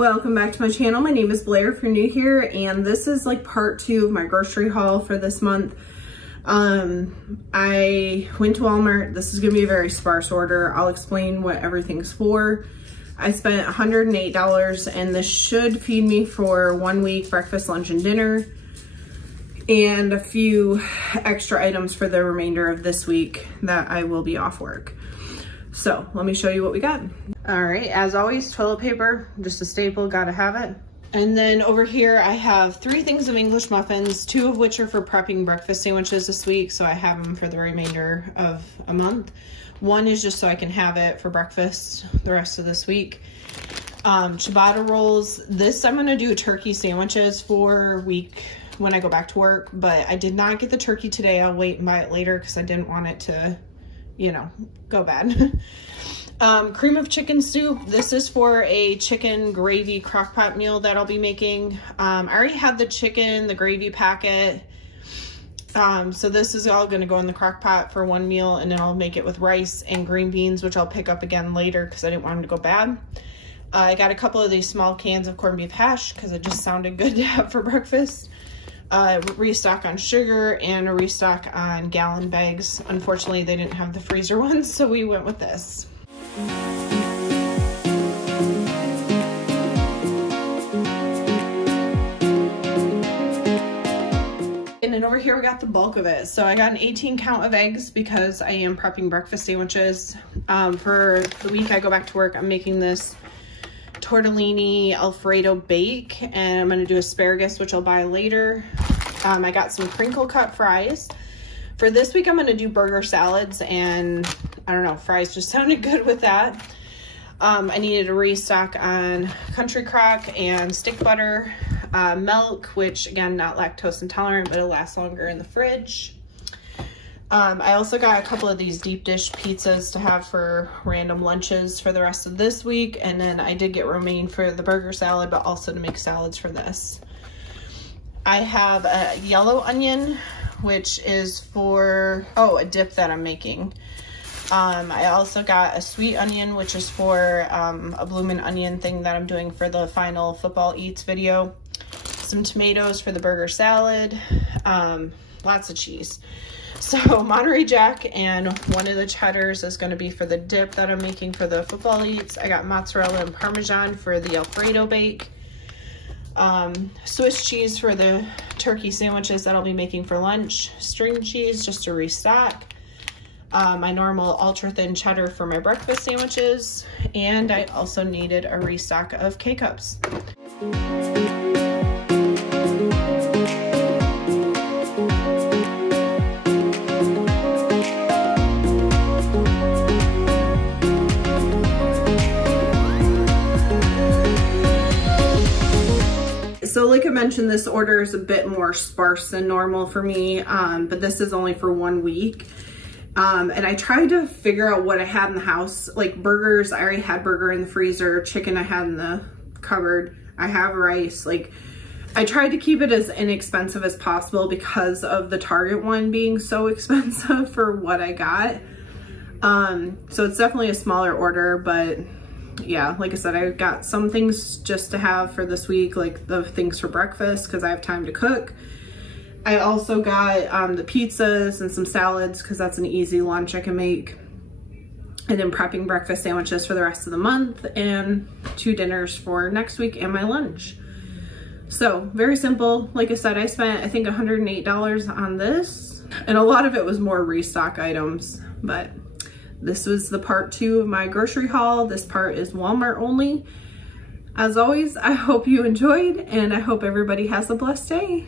Welcome back to my channel. My name is Blair if you're new here, and this is like part 2 of my grocery haul for this month. I went to Walmart. This is gonna be a very sparse order. I'll explain what everything's for. I spent $108 and this should feed me for 1 week, breakfast, lunch, and dinner, and a few extra items for the remainder of this week that I will be off work. So let me show you what we got. All right, as always, toilet paper, just a staple, gotta have it. And then over here, I have 3 things of English muffins, 2 of which are for prepping breakfast sandwiches this week, so I have them for the remainder of a month. 1 is just so I can have it for breakfast the rest of this week. Ciabatta rolls. This I'm gonna do turkey sandwiches for week when I go back to work, but I did not get the turkey today. I'll wait and buy it later because I didn't want it to, you know, go bad. Cream of chicken soup. This is for a chicken gravy crock pot meal that I'll be making. I already had the chicken, the gravy packet. So this is all gonna go in the crock pot for 1 meal, and then I'll make it with rice and green beans, which I'll pick up again later because I didn't want them to go bad. I got a couple of these small cans of corned beef hash because it just sounded good to have for breakfast. Restock on sugar and a restock on gallon bags. Unfortunately, they didn't have the freezer ones, so we went with this. And then over here we got the bulk of it. So I got an 18 count of eggs because I am prepping breakfast sandwiches. For the week I go back to work, I'm making this tortellini Alfredo bake, and I'm gonna do asparagus, which I'll buy later. I got some crinkle cut fries. For this week, I'm gonna do burger salads, and I don't know, fries just sounded good with that. I needed a restock on country crock and stick butter, milk, which again, not lactose intolerant, but it'll last longer in the fridge. I also got a couple of these deep dish pizzas to have for random lunches for the rest of this week. And then I did get romaine for the burger salad, but also to make salads for this. I have a yellow onion, which is for, a dip that I'm making. I also got a sweet onion, which is for a bloomin' onion thing that I'm doing for the final football eats video. Some tomatoes for the burger salad, lots of cheese. So Monterey Jack, and one of the cheddars is going to be for the dip that I'm making for the football eats. I got mozzarella and Parmesan for the Alfredo bake. Swiss cheese for the turkey sandwiches that I'll be making for lunch. String cheese just to restock. My normal ultra thin cheddar for my breakfast sandwiches. And I also needed a restock of K-Cups. So like I mentioned, this order is a bit more sparse than normal for me, but this is only for 1 week. And I tried to figure out what I had in the house, like burgers. I already had burger in the freezer, chicken I had in the cupboard. I have rice. Like, I tried to keep it as inexpensive as possible because of the Target one being so expensive for what I got. So it's definitely a smaller order, but yeah, like I said, I got some things just to have for this week, like the things for breakfast because I have time to cook. I also got the pizzas and some salads because that's an easy lunch I can make. And then prepping breakfast sandwiches for the rest of the month, and 2 dinners for next week and my lunch. So very simple. Like I said, I spent I think $108 on this, and a lot of it was more restock items, but this was the part 2 of my grocery haul. This part is Walmart only. As always, I hope you enjoyed, and I hope everybody has a blessed day.